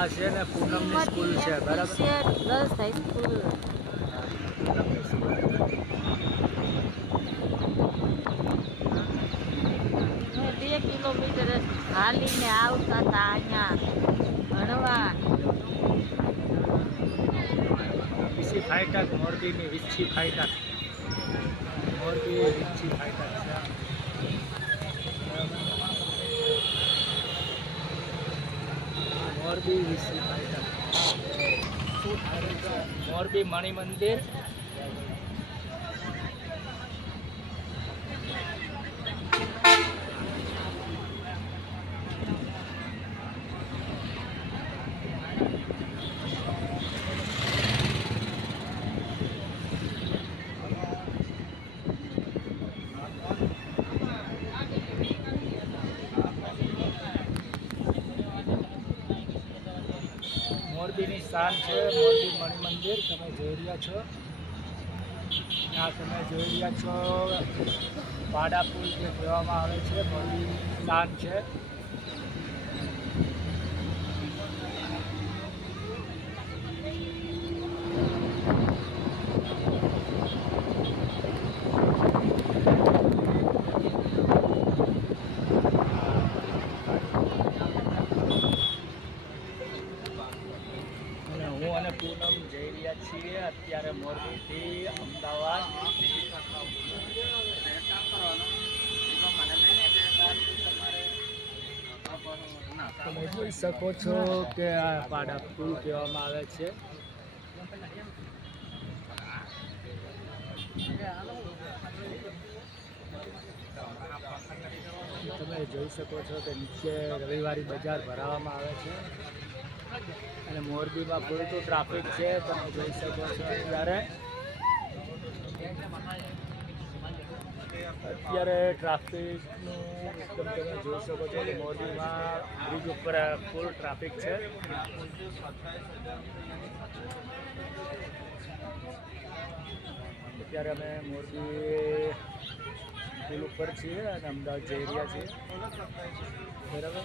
આ છે ને પૂનમની સ્કૂલ છે બરાબર? ગર્લ્સ હાઈસ્કૂલ બે કિલોમીટર હાલીને આવતા હતા અહીંયા ભણવા. વિસી ફાઈટક મોરબીની વિચ્છી ફાઈટક મોરબી વિચ્છી ફાઈટક છે મોરબી મોરબી મણિ મંદિર મોરબીની શાન છે, મોરબી મણિ તમે જોઈ રહ્યા છો. આ તમે જોઈ રહ્યા છો પાડા પુલ જે કહેવામાં આવે છે મોરબી શાન છે અને હું અને પૂનમ જઈ રહ્યા છીએ અત્યારે મોરબીથી અમદાવાદ. જોઈ શકો છો કે આ પાડા પુલ કહેવામાં આવે છે. તમે જોઈ શકો છો કે નીચે રવિવારી બજાર ભરાવામાં આવે છે. અને મોરબીમાં પૂરતું ટ્રાફિક છે, તમે જોઈ શકો છો અત્યારે. અત્યારે ટ્રાફિકનું એકદમ તમે જોઈ શકો છો કે મોરબીમાં બ્રિજ ઉપર ફૂલ ટ્રાફિક છે. અત્યારે અમે મોરબી પુલ ઉપર છીએ અને અમદાવાદ જઈ રહ્યા છીએ. બરાબર?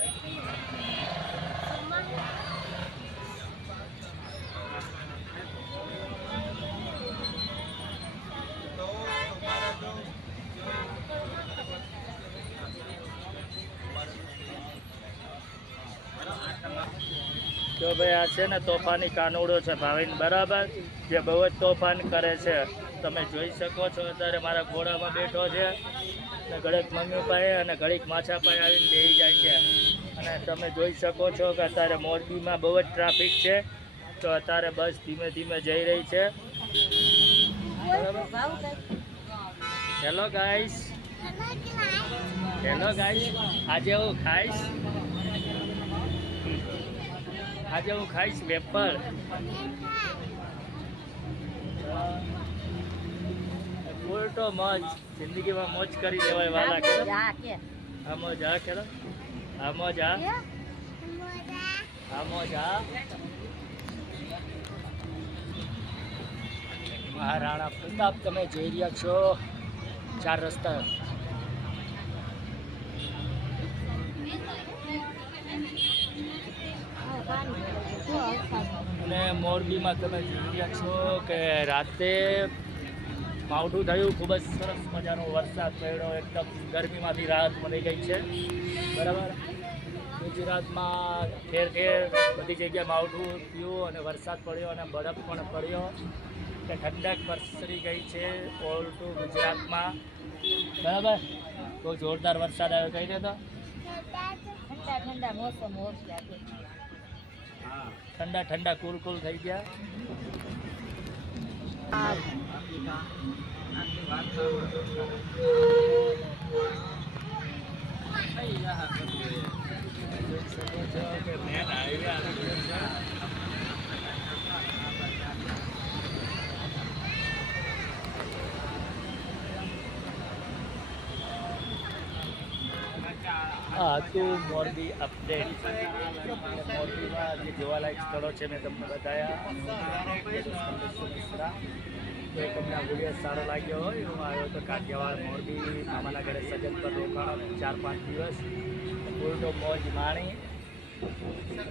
તો ભાઈ આ છે ને તોફાની કાનુડો છે ભાવિન, બરાબર? જે બહુ જ તોફાન કરે છે. તમે જોઈ શકો છો અત્યારે મારા ઘોડામાં બેઠો છે અને ઘડીક મમ્મી પાસે અને ઘડીક માછા પાસે આવીને બેસી જાય છે. અને તમે જોઈ શકો છો કે અત્યારે મોરબીમાં બહુ જ ટ્રાફિક છે. તો અત્યારે બસ ધીમે ધીમે જઈ રહી છે. Hello guys. Hello guys. આજે હું ખાઈશ? આજે હું ખાઈશ વેપર. તો મોજ. જિંદગીમાં મોજ કરી દેવાય વાલા કે. આ મોજ આ કરો આ મોજ આ. આ મોજ આ. મહારાણા પ્રતાપ તમે જોઈ રહ્યા છો. ચાર રસ્તા અને મોરબીમાં તમે જોઈ છો કે રાતે માવઠું થયું, ખૂબ જ સરસ મજાનો વરસાદ પડ્યો, એકદમ ગરમીમાંથી રાહત મળી ગઈ છે. બરાબર? ગુજરાતમાં ઠેર ઠેર બધી જગ્યાએ માવઠું થયું અને વરસાદ પડ્યો અને બરફ પણ પડ્યો. કે ઠંડક પ્રસરી ગઈ છે ઓલ ટુ ગુજરાતમાં. બરાબર? બહુ જોરદાર વરસાદ આવ્યો, કહી દેતો ઠંડા ઠંડા મોસમ ઠંડા ઠંડા કુલ કુલ થઈ ગયા. જોઈ શકો છો કે મેન હાઈવે આવી ગયો છે આ હતું મોરબી અપડેટ મોરબીમાં જે જોવાલાયક સ્થળો છે, મેં તમને બતાવ્યા. તો તમને આ વીડિયો સારો લાગ્યો હોય, હું આવ્યો તો કાઠિયાવાડ, મોરબી મામાના ઘરે સજન પર રોકાણો ચાર પાંચ દિવસ. પૂરતો મોજ માણી.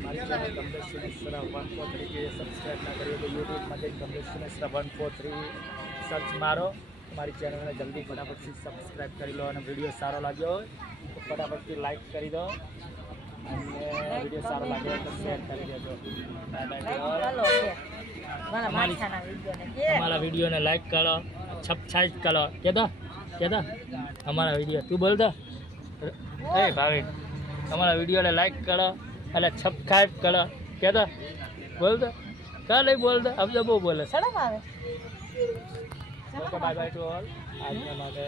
મારી channel Kamlesh Suneshwara one four three જે સબસ્ક્રાઈબ ના કર્યું તો યુટ્યુબમાં જઈ Kamlesh Suneshwara one four three search મારો. મારી ચેનલને જલ્દી ફટાફટથી સબસ્ક્રાઈબ કરી લો અને વીડિયો સારો લાગ્યો હોય તો ફટાફટથી લાઈક કરી દો. અને વીડિયો સારો લાગ્યો તો શેર કરી દેજો. કે? અમારી- વિડીયોને કે લાઈક કરો સબસ્ક્રાઈબ કરો. કેતો કેતો અમારા વીડિયો તું બોલતો એ ભાવિક અમારા વિડીયોને લાઈક કરો એટલે સબસ્ક્રાઈબ કરો. કેતો બોલતો કા નહીં બોલતો આમ તો બહુ બોલે. શરમ આવે. બાય બાય ટુ ઓલ આજના માટે